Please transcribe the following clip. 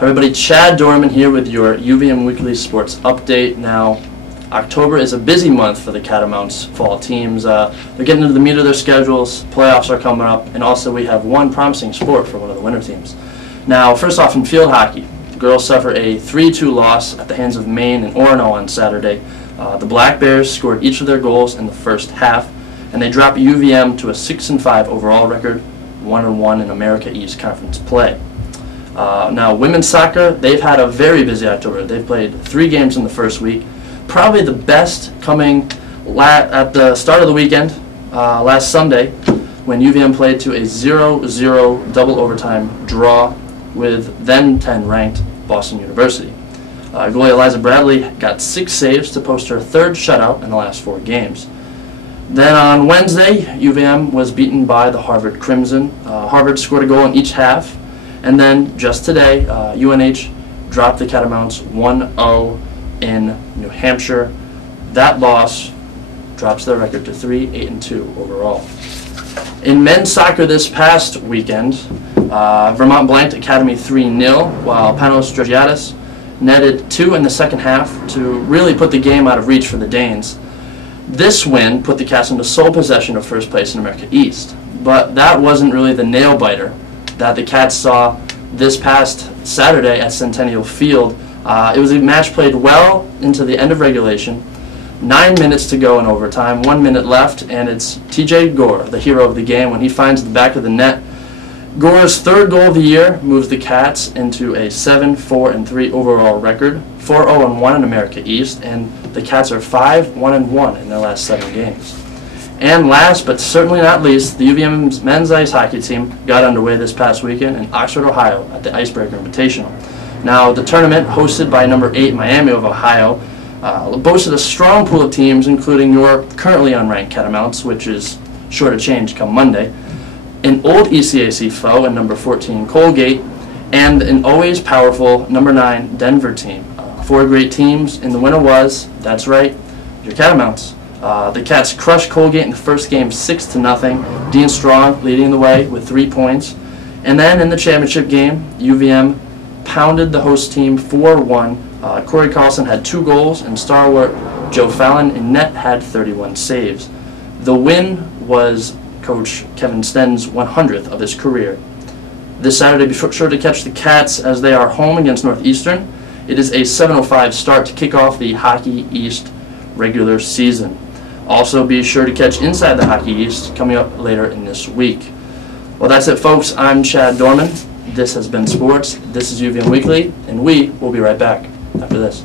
Everybody, Chad Dorman here with your UVM Weekly Sports Update. Now, October is a busy month for the Catamounts fall teams. They're getting into the meat of their schedules, playoffs are coming up, and also we have one promising sport for one of the winter teams. Now, first off, in field hockey, the girls suffer a 3-2 loss at the hands of Maine and Orono on Saturday. The Black Bears scored each of their goals in the first half, and they dropped UVM to a 6-5 overall record, 1-1 in America East Conference play. Now, women's soccer, they've had a very busy October. They've played 3 games in the first week. Probably the best coming at the start of the weekend, last Sunday, when UVM played to a 0-0 double overtime draw with then 10 ranked Boston University. Goalie Eliza Bradley got 6 saves to post her 3rd shutout in the last 4 games. Then on Wednesday, UVM was beaten by the Harvard Crimson. Harvard scored a goal in each half. And then, just today, UNH dropped the Catamounts 1-0 in New Hampshire. That loss drops their record to 3-8-2 overall. In men's soccer this past weekend, Vermont blanked Academy 3-0, while Panos Georgiadis netted 2 in the second half to really put the game out of reach for the Danes. This win put the Cats into sole possession of first place in America East, but that wasn't really the nail-biter that the Cats saw this past Saturday at Centennial Field. It was a match played well into the end of regulation. 9 minutes to go in overtime, 1 minute left, and it's TJ Gore, the hero of the game, when he finds the back of the net. Gore's 3rd goal of the year moves the Cats into a 7-4-3 overall record, 4-0-1 in America East, and the Cats are 5-1-1 in their last 7 games. And last but certainly not least, the UVM men's ice hockey team got underway this past weekend in Oxford, Ohio at the Icebreaker Invitational. Now, the tournament, hosted by number 8 Miami of Ohio, boasted a strong pool of teams, including your currently unranked Catamounts, which is sure to change come Monday, an old ECAC foe in number 14 Colgate, and an always powerful number 9 Denver team. 4 great teams, and the winner was, that's right, your Catamounts. The Cats crushed Colgate in the first game 6-0. Dean Strong leading the way with 3 points. And then in the championship game, UVM pounded the host team 4-1. Corey Carlson had 2 goals, and stalwart Joe Fallon in net had 31 saves. The win was Coach Kevin Sten's 100th of his career. This Saturday, be sure to catch the Cats as they are home against Northeastern. It is a 7:05 start to kick off the Hockey East regular season. Also, be sure to catch Inside the Hockey East coming up later in this week. Well, that's it, folks. I'm Chad Dorman. This has been Sports. This is UVM Weekly, and we will be right back after this.